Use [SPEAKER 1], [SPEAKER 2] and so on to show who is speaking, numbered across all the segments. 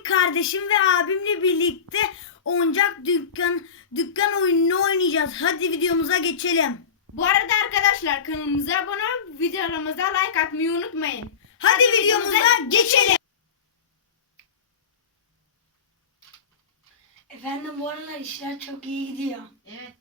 [SPEAKER 1] kardeşim ve abimle birlikte oyuncak dükkan oyununu oynayacağız. Hadi videomuza geçelim.
[SPEAKER 2] Bu arada arkadaşlar kanalımıza abone olup videolarımıza like atmayı unutmayın.
[SPEAKER 1] Hadi videomuza geçelim. Efendim, bu aralar işler çok iyi gidiyor.
[SPEAKER 2] Evet.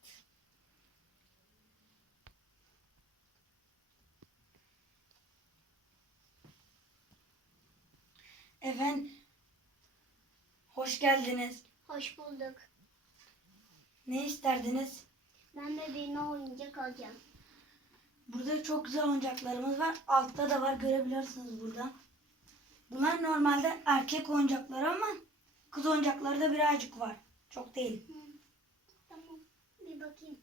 [SPEAKER 1] Efendim, hoş geldiniz.
[SPEAKER 3] Hoş bulduk.
[SPEAKER 1] Ne isterdiniz?
[SPEAKER 3] Ben bebeğime oyuncak alacağım.
[SPEAKER 1] Burada çok güzel oyuncaklarımız var. Altta da var, görebilirsiniz burada. Bunlar normalde erkek oyuncakları ama kız oyuncakları da birazcık var. Çok değil.
[SPEAKER 3] Tamam. Bir bakayım.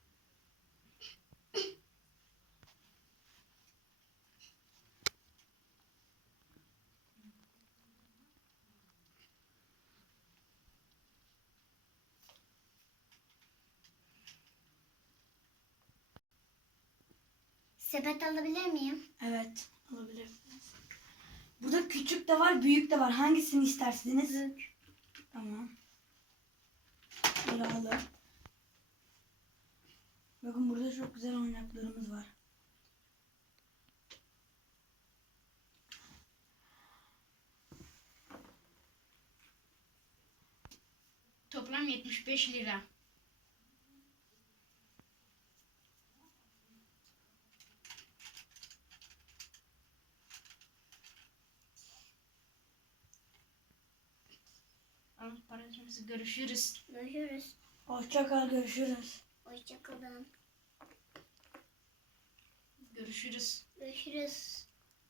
[SPEAKER 3] Sepet alabilir miyim?
[SPEAKER 1] Evet, alabilirsiniz. Burada küçük de var, büyük de var. Hangisini istersiniz?
[SPEAKER 3] Büyük.
[SPEAKER 1] Tamam. Böyle alın. Bakın, burada çok güzel oyuncaklarımız var.
[SPEAKER 2] Toplam 75 lira. Al parasını, görüşürüz.
[SPEAKER 3] Görüşürüz.
[SPEAKER 1] Hoşça kal, görüşürüz.
[SPEAKER 3] Hoşçakalın.
[SPEAKER 2] Görüşürüz.
[SPEAKER 3] Görüşürüz.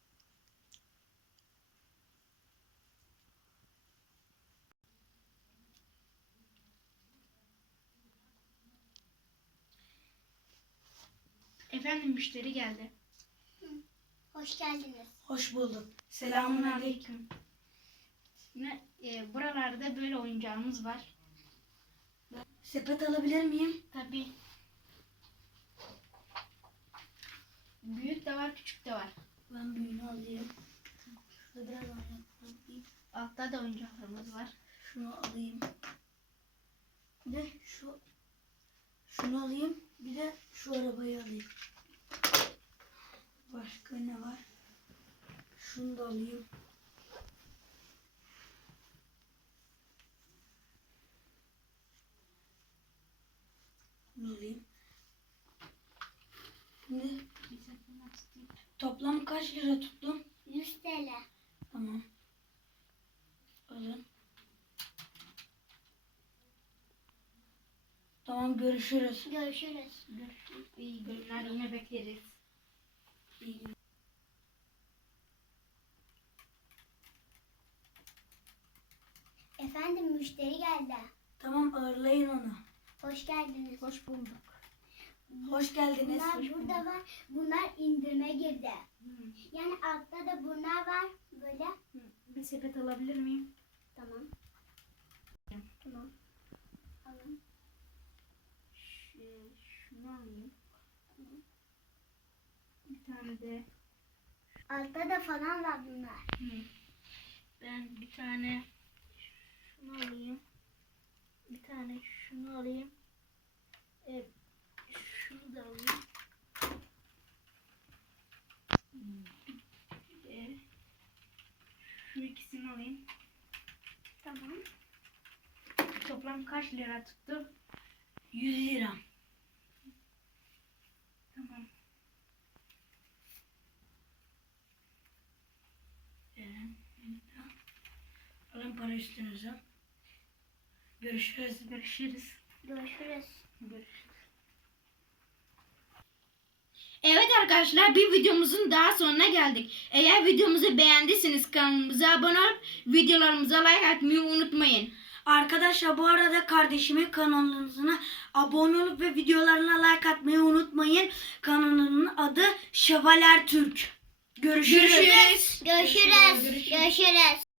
[SPEAKER 2] Efendim, müşteri geldi.
[SPEAKER 3] Hoş geldiniz.
[SPEAKER 1] Hoş bulduk. Selamünaleyküm.
[SPEAKER 2] Buralarda böyle oyuncağımız var.
[SPEAKER 1] Sepet alabilir miyim?
[SPEAKER 2] Tabii. Büyük de var, küçük de var.
[SPEAKER 1] Ben büyüğünü alayım. Şurada biraz oyuncaklar alayım.
[SPEAKER 2] Altta da oyuncaklarımız var.
[SPEAKER 1] Şunu alayım. Bir de şunu alayım. Bir de şu arabayı alayım. Başka ne var? Şunu da alayım. Bunu alayım. Şimdi toplam kaç lira tuttum?
[SPEAKER 3] 100 TL.
[SPEAKER 1] Tamam. Alın. Tamam, görüşürüz.
[SPEAKER 3] Görüşürüz.
[SPEAKER 2] İyi günler, yine bekleriz.
[SPEAKER 1] İyi günler.
[SPEAKER 3] Efendim, müşteri geldi.
[SPEAKER 1] Tamam, ağırlayın onu.
[SPEAKER 3] Hoş geldiniz.
[SPEAKER 2] Hoş bulduk.
[SPEAKER 1] Hoş geldiniz.
[SPEAKER 3] Bunlar burada var. Bunlar indirime girdi. Yani altta da bunlar var. Böyle.
[SPEAKER 2] Bir sepet alabilir miyim?
[SPEAKER 3] Tamam. Tamam. Alın.
[SPEAKER 2] Şunu alayım. Bir tane de.
[SPEAKER 3] Altta da falan var bunlar.
[SPEAKER 2] Ben bir tane şunu alayım. Bir tane şunu alayım. Şunu da alayım. Bir de şu ikisini alayım.
[SPEAKER 3] Tamam.
[SPEAKER 2] Toplam kaç lira tuttu?
[SPEAKER 1] 100 lira.
[SPEAKER 2] Tamam.
[SPEAKER 1] Alın para üstünüze. Görüşürüz.
[SPEAKER 2] Görüşürüz.
[SPEAKER 3] Görüşürüz.
[SPEAKER 2] Evet arkadaşlar, bir videomuzun daha sonuna geldik. Eğer videomuzu beğendiyseniz kanalımıza abone olup videolarımıza like atmayı unutmayın.
[SPEAKER 1] Arkadaşlar, bu arada kardeşimin kanalına abone olup ve videolarına like atmayı unutmayın. Kanalının adı Şevaler Türk. Görüşürüz.
[SPEAKER 3] Görüşürüz. Görüşürüz.